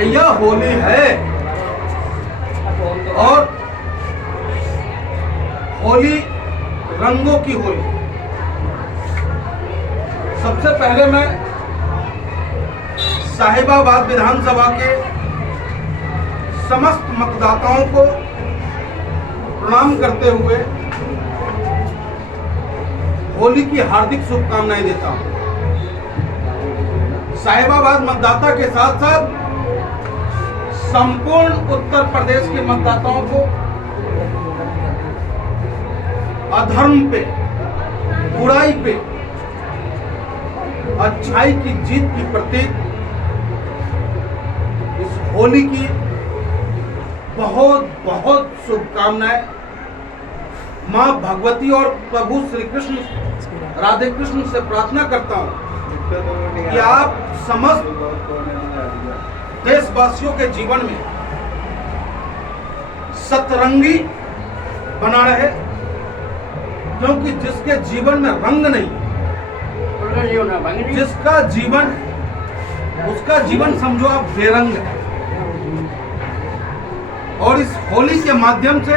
भैया होली है और होली रंगों की होली। सबसे पहले मैं साहिबाबाद विधानसभा के समस्त मतदाताओं को प्रणाम करते हुए होली की हार्दिक शुभकामनाएं देता हूं। साहिबाबाद मतदाता के साथ साथ संपूर्ण उत्तर प्रदेश के मतदाताओं को अधर्म पे, बुराई पे अच्छाई की जीत की प्रतीक इस होली की बहुत बहुत शुभकामनाएं। मां भगवती और प्रभु श्री कृष्ण राधे कृष्ण से प्रार्थना करता हूं कि आप समस्त देशवासियों के जीवन में सतरंगी बना रहे, क्योंकि जिसके जीवन में रंग नहीं, जिसका जीवन, उसका जीवन समझो आप बेरंग है। और इस होली के माध्यम से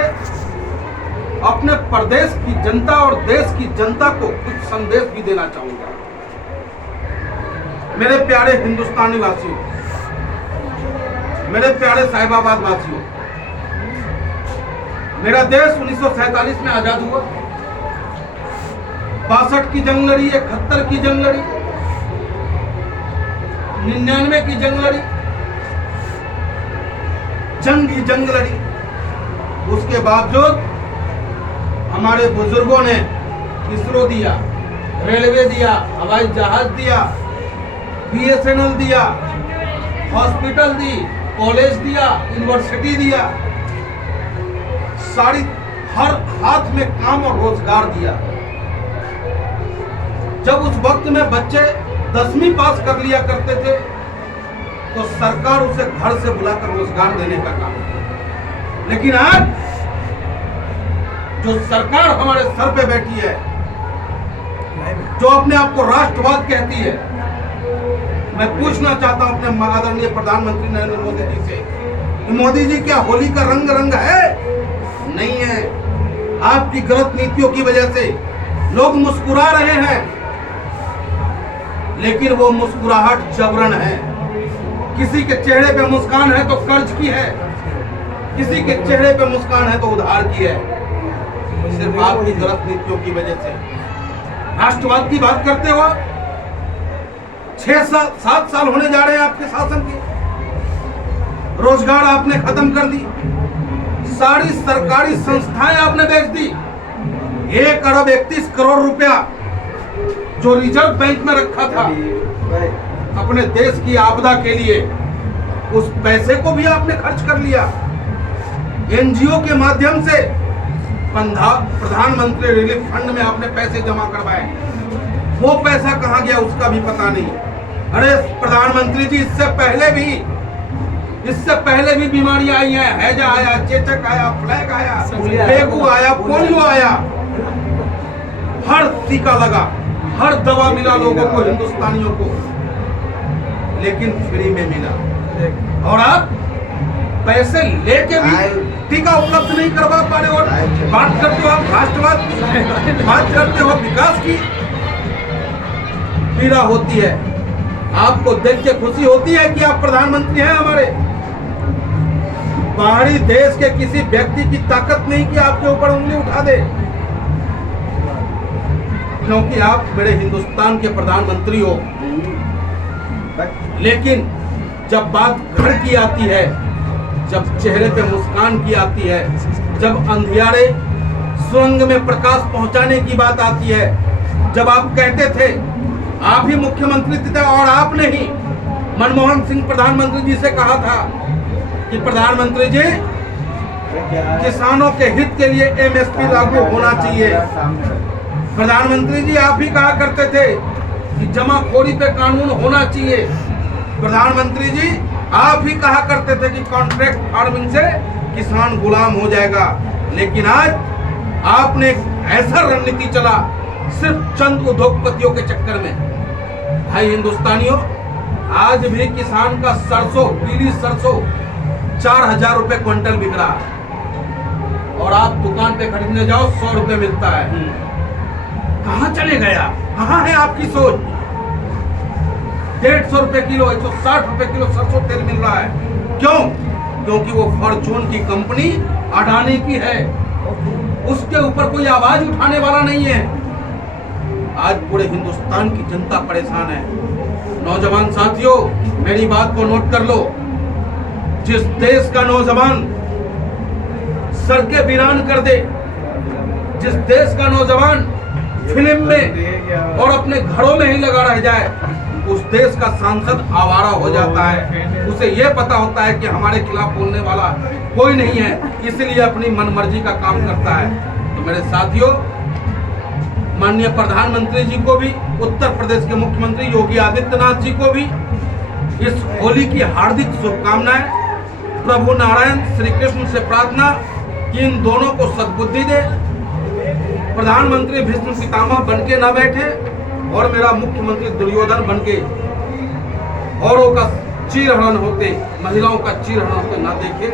अपने प्रदेश की जनता और देश की जनता को कुछ संदेश भी देना चाहूंगा। मेरे प्यारे हिंदुस्तानी वासियों, मेरे प्यारे साहिबाबाद वासियों, मेरा देश 1947 में आजाद हुआ। 62 की जंग लड़ी, 71 की जंग लड़ी, 99 की जंग लड़ी, जंग ही जंग लड़ी। उसके बावजूद हमारे बुजुर्गों ने इसरो दिया, रेलवे दिया, हवाई जहाज दिया, BSNL दिया, हॉस्पिटल दी, कॉलेज दिया, यूनिवर्सिटी दिया, सारी हर हाथ में काम और रोजगार दिया। जब उस वक्त में बच्चे 10वीं पास कर लिया करते थे तो सरकार उसे घर से बुलाकर रोजगार देने का काम किया। लेकिन आज जो सरकार हमारे सर पे बैठी है, जो अपने आप को राष्ट्रवाद कहती है, मैं पूछना चाहता हूं अपने आदरणीय प्रधानमंत्री नरेंद्र मोदी जी से कि मोदी जी, क्या होली का रंग रंग है? नहीं है। आपकी गलत नीतियों की वजह से लोग मुस्कुरा रहे हैं, लेकिन वो मुस्कुराहट जबरन है। किसी के चेहरे पे मुस्कान है तो कर्ज की है, किसी के चेहरे पे मुस्कान है तो उधार की है। सिर्फ आपकी गलत नीतियों की वजह से। राष्ट्रवाद की बात करते हो, 6-7 साल होने जा रहे हैं आपके शासन के। रोजगार आपने खत्म कर दी, सारी सरकारी संस्थाएं आपने बेच दी। 1 अरब 31 करोड़ रुपया जो रिजर्व बैंक में रखा था अपने देश की आपदा के लिए, उस पैसे को भी आपने खर्च कर लिया। NGO के माध्यम से प्रधानमंत्री रिलीफ फंड में आपने पैसे जमा करवाए, वो पैसा कहां गया उसका भी पता नहीं। अरे प्रधानमंत्री जी, इससे पहले भी बीमारियां आई हैं। हैजा आया, चेचक आया, फ्लैग आया, डेंगू आया, पोलियो आया, हर टीका लगा, हर दवा मिला लोगों को, हिंदुस्तानियों को, लेकिन फ्री में मिला। और आप पैसे लेके भी टीका उपलब्ध नहीं करवा पा रहे। और बात करते हो आप राष्ट्रवाद की, बात करते हो विकास की। पीड़ा होती है, आपको देख के खुशी होती है कि आप प्रधानमंत्री हैं हमारे। बाहरी देश के किसी व्यक्ति की ताकत नहीं कि आपके ऊपर उंगली उठा दे, क्योंकि आप मेरे हिंदुस्तान के प्रधानमंत्री हो। लेकिन जब बात घर की आती है, जब चेहरे पे मुस्कान की आती है, जब अंधियारे सुरंग में प्रकाश पहुंचाने की बात आती है, जब आप कहते थे, आप ही मुख्यमंत्री थे और आपने ही मनमोहन सिंह प्रधानमंत्री जी से कहा था कि प्रधानमंत्री जी, किसानों के हित के लिए MSP लागू होना चाहिए। प्रधानमंत्री जी, आप ही कहा करते थे कि जमाखोरी पे कानून होना चाहिए। प्रधानमंत्री जी, आप ही कहा करते थे कि कॉन्ट्रैक्ट फार्मिंग से किसान गुलाम हो जाएगा। लेकिन आज आपने ऐसा रणनीति चला सिर्फ चंद उद्योगपतियों के चक्कर में। भाई हिंदुस्तानियों, आज भी किसान का सरसों, पीली सरसों 4,000 रुपए क्विंटल बिक रहा है और आप दुकान पे खरीदने जाओ 100 रुपए मिलता है। कहां चले गया? कहां है आपकी सोच? 150 रुपए किलो, 160 रुपए किलो सरसों तेल मिल रहा है। क्यों? क्योंकि वो फॉर्चून की कंपनी अडानी की है, उसके ऊपर कोई आवाज उठाने वाला नहीं है। आज पूरे हिंदुस्तान की जनता परेशान है। नौजवान साथियों, मेरी बात को नोट कर लो। जिस देश का नौजवान सड़कें वीरान कर दे, जिस देश का नौजवान फिल्म में और अपने घरों में ही लगा रह जाए, उस देश का सांसद आवारा हो जाता है। उसे यह पता होता है कि हमारे खिलाफ बोलने वाला कोई नहीं है, इसलिए अपनी मनमर्जी का काम करता है। तो मेरे साथियों, माननीय प्रधानमंत्री जी को भी, उत्तर प्रदेश के मुख्यमंत्री योगी आदित्यनाथ जी को भी इस होली की हार्दिक शुभकामनाएं। प्रभु नारायण श्री कृष्ण से प्रार्थना कि इन दोनों को सद्बुद्धि दे, प्रधानमंत्री भीष्म पितामह बनके ना बैठे और मेरा मुख्यमंत्री दुर्योधन बनके औरों का चीरहरण होते, महिलाओं का चीरहरण होते ना देखे।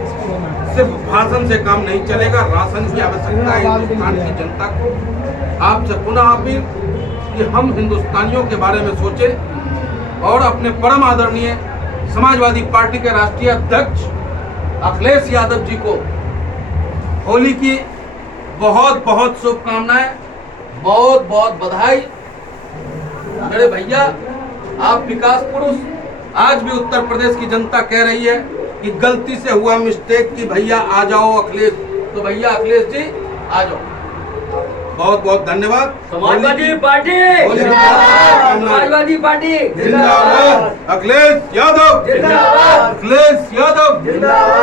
सिर्फ भाषण से काम नहीं चलेगा, राशन की आवश्यकता है हिंदुस्तान की जनता को। आपसे पुनः अपील कि हम हिंदुस्तानियों के बारे में सोचें और अपने परम आदरणीय समाजवादी पार्टी के राष्ट्रीय अध्यक्ष अखिलेश यादव जी को होली की बहुत बहुत शुभकामनाएं, बहुत बहुत बधाई। मेरे भैया, आप विकास पुरुष। आज भी उत्तर प्रदेश की जनता कह रही है कि गलती से हुआ मिस्टेक कि भैया आ जाओ अखिलेश, तो भैया अखिलेश जी आ जाओ। बहुत बहुत धन्यवाद। समाजवादी पार्टी जिंदाबाद, समाजवादी पार्टी जिंदाबाद, अखिलेश यादव जिंदाबाद, अखिलेश यादव जिंदाबाद।